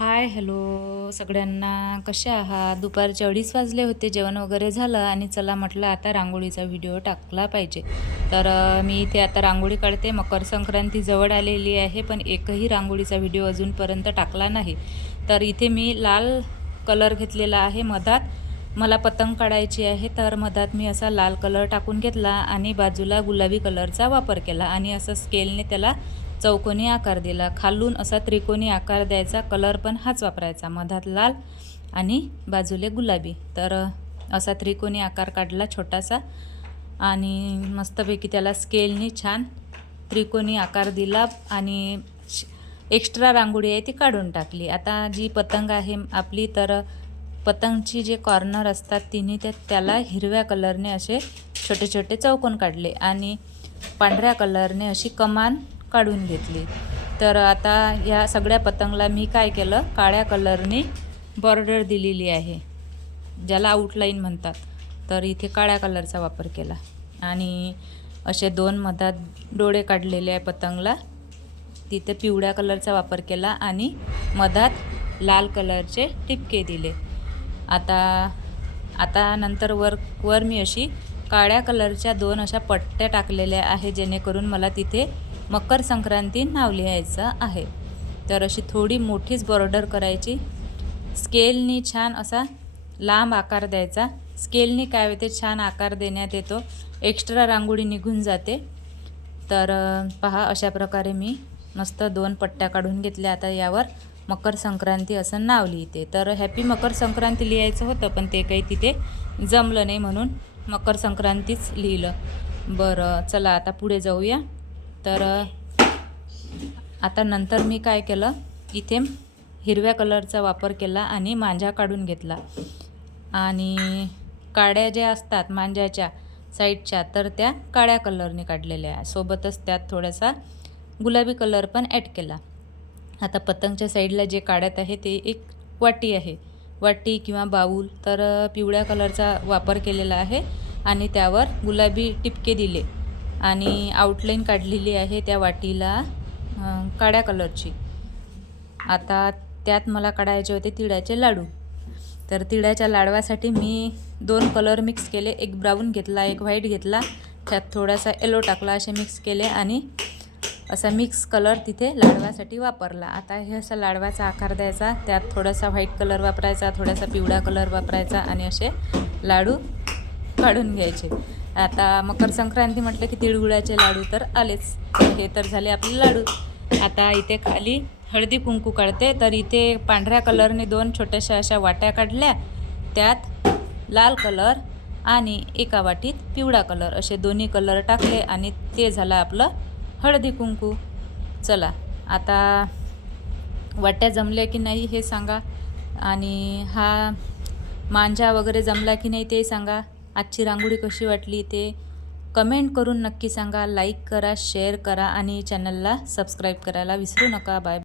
Hi hello सगळ्यांना, कसे आहात? दुपारचे 2:30 वाजले होते, जेवण वगैरे झालं आणि चला म्हटलं आता रांगोळीचा व्हिडिओ टाकला पाहिजे. तर मी इथे आता रांगोळी काढते. मकर संक्रांती जवळ आलेली आहे, पण एकही रांगोळीचा व्हिडिओ अजूनपर्यंत टाकला नाही. तर इथे मी लाल कलर घेतलेला आहे. मधात मला पतंग काढायची आहे, तर मधात मी असा लाल कलर टाकून घेतला आणि बाजूला गुलाबी कलरचा वापर केला आणि असं स्केलने त्याला चौकोनी आकार दिला. खालून असा त्रिकोणी आकार द्यायचा, कलर पण हाच वापरायचा, मधात लाल आणि बाजूले गुलाबी. तर असा त्रिकोणी आकार काढला छोटासा आणि मस्तपैकी त्याला स्केलने छान त्रिकोणी आकार दिला आणि एक्स्ट्रा रांगोळी आहे ती काढून टाकली. आता जी पतंग आहे आपली, तर पतंगची जे कॉर्नर असतात तिन्ही त्याला हिरव्या कलरने असे छोटे छोटे चौकोन काढले आणि पांढऱ्या कलरने अशी कमान काढून घेतली. तर आता या सगळ्या पतंगला मी काय केलं, काळ्या कलरने बॉर्डर दिलेली आहे, ज्याला आउटलाईन म्हणतात. तर इथे काळ्या कलरचा वापर केला आणि असे 2 मधात डोळे काढलेले आहे पतंगला, तिथे पिवळ्या कलरचा वापर केला आणि मधात लाल कलरचे टिपके दिले. आता नंतर वर मी अशी काळ्या कलरच्या 2 अशा पट्ट्या टाकलेल्या आहे, जेणेकरून मला तिथे मकर संक्रांती नाव लिहायचं आहे. तर अशी थोडी मोठीच बॉर्डर करायची. स्केलनी छान असा लांब आकार द्यायचा. स्केलनी काय होते, छान आकार देण्यात येतो, एक्स्ट्रा रांगोळी निघून जाते. तर पहा, अशा प्रकारे मी मस्त 2 पट्ट्या काढून घेतल्या. आता यावर मकर संक्रांती असं नाव लिहिते. तर हॅपी मकर संक्रांती लिहायचं होतं, पण ते काही तिथे जमलं नाही, म्हणून मकर संक्रांतीच लिहिलं. बरं, चला आता पुढे जाऊया. तर आता नंतर मी काय केलं, इथे हिरव्या कलरचा वापर केला आणि मांजा काढून घेतला आणि काड्या ज्या असतात मांजाच्या साईडच्या, तर त्या काळ्या कलरने काढलेल्या आहे. सोबतच त्यात थोडासा गुलाबी कलर पण ॲड केला. आता पतंगच्या साईडला जे काढत आहे ते एक वाटी आहे, वाटी किंवा बाऊल. तर पिवळ्या कलरचा वापर केलेला आहे आणि त्यावर गुलाबी टिपके दिले आणि आउटलाईन काढलेली आहे त्या वाटीला काळ्या कलरची. आता त्यात मला काढायचे होते तिळाचे लाडू. तर तिळाच्या लाडवासाठी मी 2 कलर मिक्स केले, एक ब्राऊन घेतला, एक व्हाईट घेतला, त्यात थोडासा येलो टाकला, असे मिक्स केले आणि असा मिक्स कलर तिथे लाडवासाठी वापरला. आता हे असा लाडवाचा आकार द्यायचा, त्यात थोडासा व्हाईट कलर वापरायचा, थोडासा पिवळा कलर वापरायचा आणि असे लाडू काढून घ्यायचे. आता मकर संक्रांती म्हटलं की तिळगुळाचे लाडू तर आलेच. हे तर झाले आपले लाडू. आता इथे खाली हळदी कुंकू काढते. तर इथे पांढऱ्या कलरने 2 छोट्याशा अशा वाट्या काढल्या, त्यात लाल कलर आणि एका वाटीत पिवळा कलर, असे दोन्ही कलर टाकले आणि ते झालं आपलं हळदी कुंकू. चला आता वाट्या जमल्या की नाही हे सांगा आणि हा मांजा वगैरे जमला की नाही ते सांगा. आजची रांगोळी कशी वाटली ते कमेंट करून नक्की सांगा. लाईक करा, शेअर करा आणि चॅनलला सबस्क्राईब करायला विसरू नका. बाय.